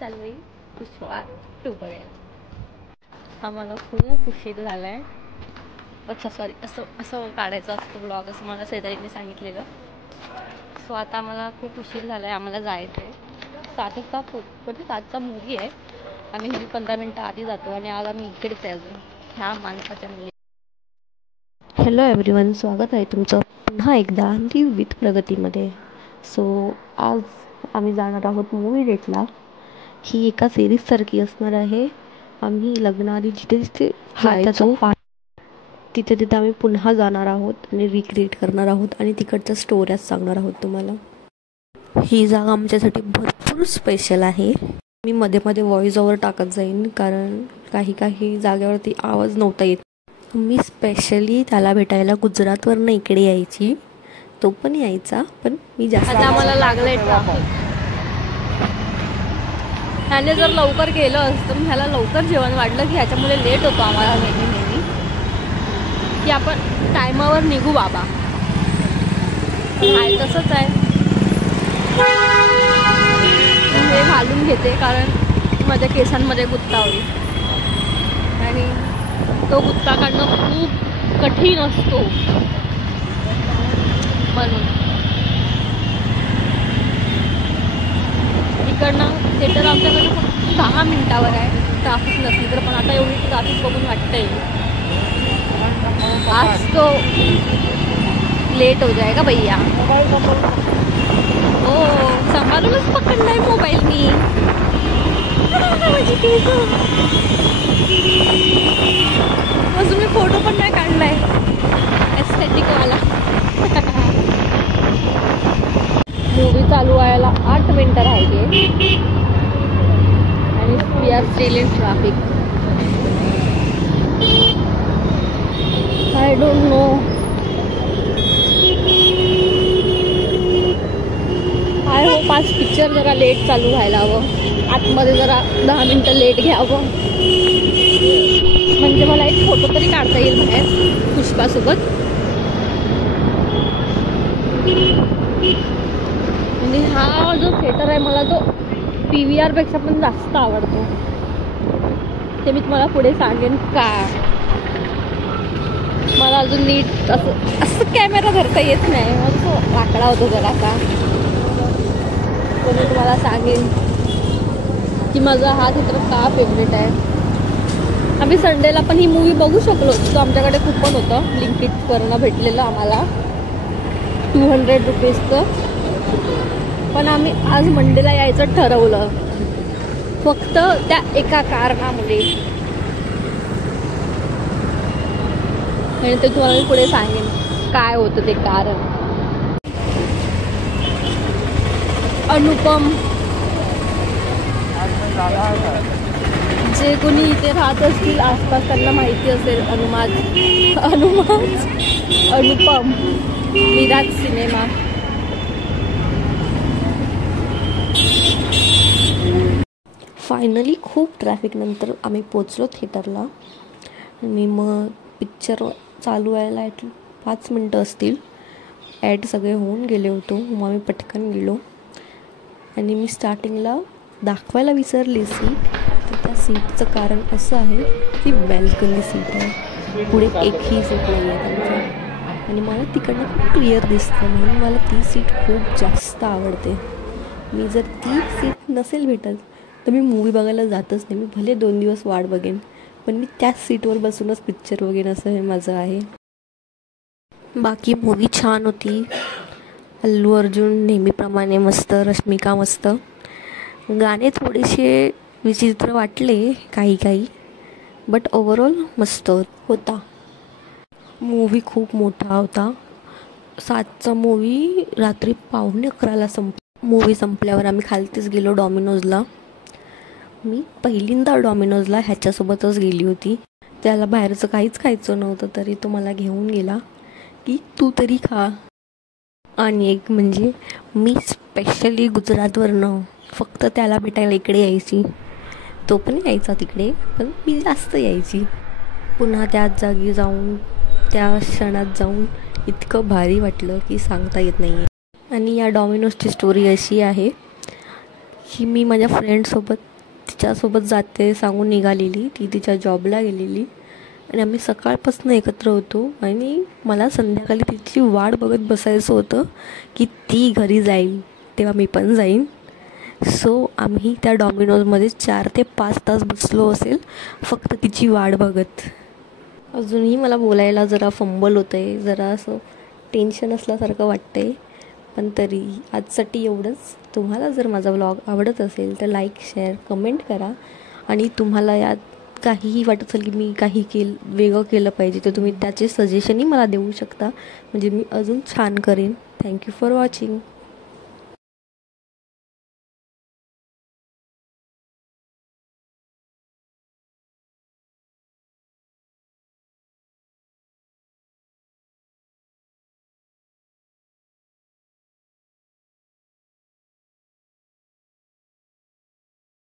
चालू पुष्पा 2 बघायला. आम्हाला खूप उशीर झालाय. अच्छा सॉरी, असं काढायचं असतं ब्लॉग असं मला शेजारीने सांगितलेलं. सो आता आम्हाला खूप उशीर झालाय, आम्हाला जायचं आहे. 7चा मूवी आहे. आम्ही 15 मिनटं आधी जातो आणि आज आम्ही इकडेच आहे अजून ह्या माणसाच्या मुली. हॅलो एव्हरीवन, स्वागत आहे तुमचं पुन्हा एकदा लिव्ह विथ प्रगतीमध्ये. सो आज आम्ही जाणार आहोत मूवी डेटला. ही एका सिरीजसारखी असणार आहे. आम्ही लग्नाआधी जिथे जायचो तिथे आम्ही पुन्हा जाणार आहोत आणि रिक्रिएट करणार आहोत आणि तिकडच्या स्टोऱ्याच सांगणार आहोत तुम्हाला. ही जागा आमच्यासाठी भरपूर स्पेशल आहे. मी मध्ये मध्ये व्हॉइस ओव्हर टाकत जाईन कारण काही जागेवरती आवाज नव्हता येत. मी स्पेशली त्याला भेटायला गुजरातवरनं इकडे यायची, तो पण यायचा, पण मी जास्त आम्हाला लागलंय ट्रॅफिक. ह्याने जर लवकर गेलं असतं, ह्याला लवकर जेवण वाढलं की ह्याच्यामुळे लेट होतो आम्हाला नेहमी की आपण टायमावर निघू बाबा. आहे तसंच आहे. हे घालून घेते कारण माझ्या केसांमध्ये गुत्ता होईल आणि तो गुत्ता काढणं खूप कठीण असतो म्हणून. इकडनं थिएटर आमच्याकडनं फक्त 10 मिनिटावर आहे ट्राफिक नसली तर. पण आता एवढी ट्राफिक बघून वाटतंय आज तो लेट हो जाएगा भैया. हो, सांभाळूनच पकडलाय मोबाईल मी. अजून मी फोटो पण नाही काढलाय एस्थेटिक वाला. मूवी चालू व्हायला 8 मिनिटं राहिली आणि we are still in traffic. I don't know. I hope आज पिक्चर जरा लेट चालू व्हायला हवं. आतमध्ये जरा 10 मिनिटं लेट घ्यावं म्हणजे मला एक फोटो तरी काढता येईल बाहेर पुष्पासोबत. म्हणजे हा जो थिएटर आहे मला तो PVR पेक्षा पण जास्त आवडतो. ते मी तुम्हाला पुढे सांगेन का. मला अजून नीट असं कॅमेरा धरता येत नाही, मग तो वाकडा होतो जरासा. तो मी तुम्हाला सांगेन की माझा हा चित्र का फेवरेट आहे. आम्ही संडेला पण ही मूवी बघू शकलो होतो. आमच्याकडे कूपन होतं ब्लिंकिटवरनं भेटलेलं आम्हाला 200 रुपीजचं. पण आम्ही आज मंडेला यायचं ठरवलं फक्त त्या एका कारणामुळे. आणि ते तुम्हाला मी पुढे सांगेन काय होतं ते कारण. अनुपम, जे कोणी इथे राहत असतील आसपास त्यांना माहिती असेल अनुपम मिराज सिनेमा. फायनली खूप ट्रॅफिक नंतर आम्ही पोचलो थिएटरला आणि मग पिक्चर चालू व्हायला 5 मिनटं असतील. ॲड सगळे होऊन गेले होतो. मग आम्ही पटकन गेलो आणि मी स्टार्टिंगला दाखवायला विसरली सीट. तर त्या सीटचं कारण असं आहे की बॅल्कनी सीट आहे, पुढे एकही सीट नाही आहे त्यांचं आणि मला तिकडनं खूप क्लिअर दिसतं म्हणून मला ती सीट खूप जास्त आवडते. मी जर ती सीट नसेल भेटत तर मी मूवी बघायला जातच नाही. मी भले 2 दिवस वाट बघेन पण मी त्याच सीटवर बसूनच पिक्चर बघेन, असं हे माझं आहे. बाकी मूवी छान होती. अल्लू अर्जुन नेहमीप्रमाणे मस्त, रश्मिका मस्त. गाणे थोडेसे विचित्र वाटले काही बट ओव्हरऑल मस्त होता. मूवी खूप मोठा होता. 7चा मूवी रात्री 11:15 मूवी संपल्यावर आम्ही खालतीच गेलो डॉमिनोजला. मी पहिल्यांदा डॉमिनोजला ह्याच्यासोबतच गेली होती. त्याला बाहेरचं काहीच खायचं नव्हतं तरी तो मला घेऊन गेला की तू तरी खा. आणि एक म्हणजे मी स्पेशली गुजरातवरनं फक्त त्याला भेटायला इकडे यायची. तो पण यायचा तिकडे पण मी जास्त यायची. पुन्हा त्याच जागी जाऊन त्या क्षणात जाऊन इतकं भारी वाटलं की सांगता येत नाही. आणि या डॉमिनोजची स्टोरी अशी आहे की मी माझ्या फ्रेंडसोबत तिच्यासोबत जाते सांगून निघालेली, ती तिच्या जॉबला गेलेली आणि आम्ही सकाळपासून एकत्र होतो आणि मला संध्याकाळी तिची वाट बघत बसायचं होतं की ती घरी जाईल तेव्हा मी पण जाईन. सो आम्ही त्या डॉमिनोजमध्ये 4 ते 5 तास बसलो असेल फक्त तिची वाट बघत. अजूनही मला बोलायला जरा फंबल होतं आहे, जरा असं टेन्शन असल्यासारखं वाटतं आहे. पण तरी आजसाठी एवढंच. तुम्हाला जर माझा व्लॉग आवडत असेल तर लाईक, शेअर, कमेंट करा. आणि तुम्हाला यात काहीही वाटत असेल की मी काही वेगळं केलं पाहिजे तर तुम्ही त्याचे सजेशनही मला देऊ शकता, म्हणजे मी अजून छान करेन. Thank you for watching.